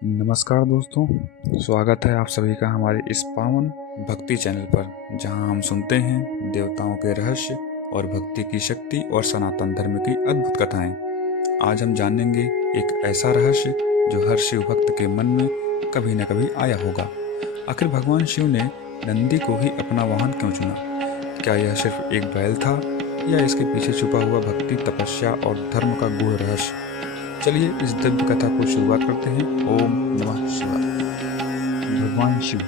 नमस्कार दोस्तों, स्वागत है आप सभी का हमारे इस पावन भक्ति चैनल पर, जहां हम सुनते हैं देवताओं के रहस्य और भक्ति की शक्ति और सनातन धर्म की अद्भुत कथाएं। आज हम जानेंगे एक ऐसा रहस्य जो हर शिव भक्त के मन में कभी न कभी आया होगा। आखिर भगवान शिव ने नंदी को ही अपना वाहन क्यों चुना? क्या यह सिर्फ एक बैल था या इसके पीछे छुपा हुआ भक्ति, तपस्या और धर्म का गूढ़ रहस्य? चलिए इस दिव्य कथा को शुरुआत करते हैं। ओम नमः शिवाय। भगवान शिव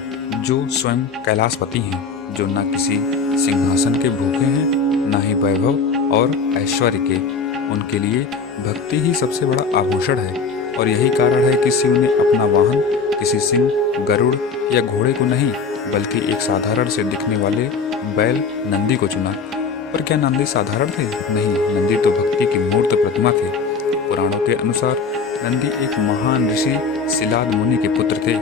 जो स्वयं कैलाशपति हैं, जो न किसी सिंहासन के भूखे हैं, न ही वैभव और ऐश्वर्य के, उनके लिए भक्ति ही सबसे बड़ा आभूषण है। और यही कारण है कि शिव ने अपना वाहन किसी सिंह, गरुड़ या घोड़े को नहीं, बल्कि एक साधारण से दिखने वाले बैल नंदी को चुना। पर क्या नंदी साधारण थे? नहीं, नंदी तो भक्ति की मूर्त प्रतिमा थे। पुराणों के अनुसार नंदी एक महान ऋषि सिलाद मुनि के पुत्र थे।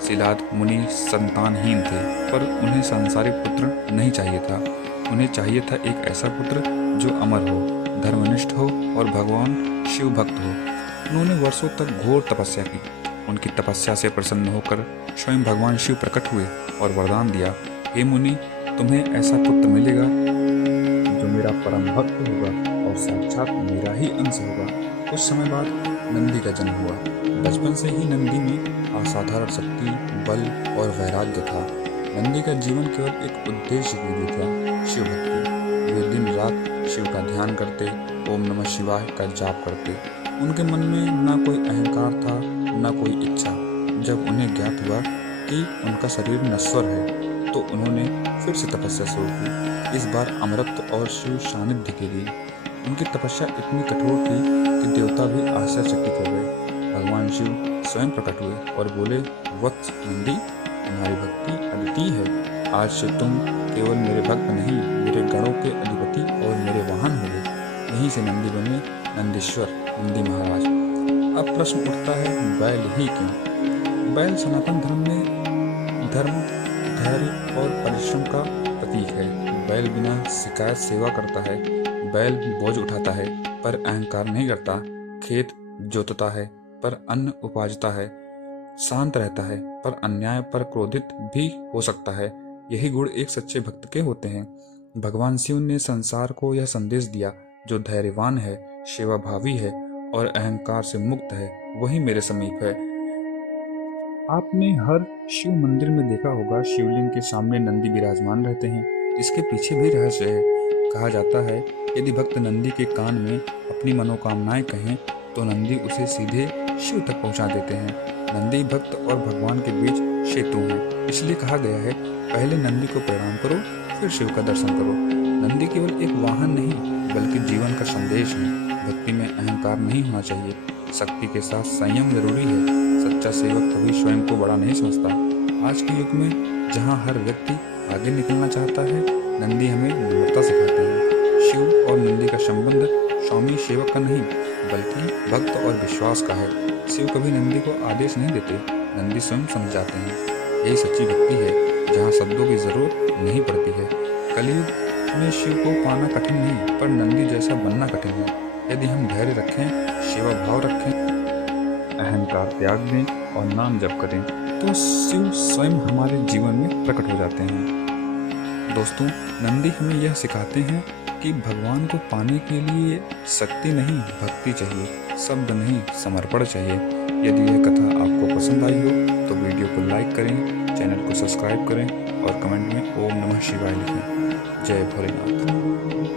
सिलाद मुनि संतानहीन थे, पर उन्हें सांसारिक पुत्र नहीं चाहिए था। उन्हें चाहिए था एक ऐसा पुत्र जो अमर हो, धर्मनिष्ठ हो और भगवान शिव भक्त हो। उन्होंने वर्षों तक घोर तपस्या की। उनकी तपस्या से प्रसन्न होकर स्वयं भगवान शिव प्रकट हुए और वरदान दिया, हे मुनि, तुम्हें ऐसा पुत्र मिलेगा जो मेरा परम भक्त होगा और साक्षात मेरा ही अंश होगा। कुछ समय बाद नंदी का जन्म हुआ। बचपन से ही नंदी में असाधारण शक्ति, बल और वैराग्य था। नंदी का जीवन केवल एक उद्देश्य के लिए था, शिव भक्ति। वे दिन रात शिव का ध्यान करते, ओम नमः शिवाय का जाप करते। उनके मन में न कोई अहंकार था, न कोई इच्छा। जब उन्हें ज्ञात हुआ कि उनका शरीर नश्वर है, तो उन्होंने फिर से तपस्या शुरू की, इस बार अमरत्व और शिव सानिध्य के लिए। उनकी तपस्या इतनी कठोर थी कि देवता भी आश्चर्यचकित हो गए। भगवान शिव स्वयं प्रकट हुए और बोले, वत्स नंदी, तुम्हारी भक्ति अद्वितीय है। आज से तुम केवल मेरे भक्त नहीं, मेरे गणों के अधिपति और मेरे वाहन हो गए। यहीं से नंदी बने नंदीश्वर, नंदी महाराज। अब प्रश्न उठता है, बैल ही क्यों? बैल सनातन धर्म में धर्म, धैर्य और परिश्रम का प्रतीक है। बैल बिना शिकायत सेवा करता है। बैल बोझ उठाता है पर अहंकार नहीं करता। खेत जोतता है पर अन्न उपाजता है। शांत रहता है पर अन्याय पर क्रोधित भी हो सकता है। यही गुण एक सच्चे भक्त के होते हैं। भगवान शिव ने संसार को यह संदेश दिया, जो धैर्यवान है, सेवाभावी है और अहंकार से मुक्त है, वही मेरे समीप है। आपने हर शिव मंदिर में देखा होगा, शिवलिंग के सामने नंदी विराजमान रहते हैं। इसके पीछे भी रहस्य है। कहा जाता है, यदि भक्त नंदी के कान में अपनी मनोकामनाएं कहें तो नंदी उसे सीधे शिव तक पहुंचा देते हैं। नंदी भक्त और भगवान के बीच सेतु है। इसलिए कहा गया है, पहले नंदी को प्रणाम करो, फिर शिव का दर्शन करो। नंदी केवल एक वाहन नहीं, बल्कि जीवन का संदेश है। भक्ति में अहंकार नहीं होना चाहिए, शक्ति के साथ संयम जरूरी है। सच्चा सेवक कभी स्वयं को बड़ा नहीं समझता। आज के युग में जहाँ हर व्यक्ति आगे निकलना चाहता है, नंदी हमें विनम्रता सिखाते हैं। शिव और नंदी का संबंध स्वामी सेवक का नहीं, बल्कि भक्त और विश्वास का है। शिव कभी नंदी को आदेश नहीं देते, नंदी स्वयं समझ जाते हैं। यही सच्ची भक्ति है, जहाँ शब्दों की जरूरत नहीं पड़ती है। कलयुग में शिव को पाना कठिन नहीं, पर नंदी जैसा बनना कठिन है। यदि हम धैर्य रखें, सेवा भाव रखें, अहंकार त्याग दें और नाम जप करें, तो शिव स्वयं हमारे जीवन में प्रकट हो जाते हैं। दोस्तों, नंदी हमें यह सिखाते हैं कि भगवान को पाने के लिए शक्ति नहीं, भक्ति चाहिए। शब्द नहीं, समर्पण चाहिए। यदि यह कथा आपको पसंद आई हो तो वीडियो को लाइक करें, चैनल को सब्सक्राइब करें और कमेंट में ओम नमः शिवाय लिखें। जय भोलेनाथ।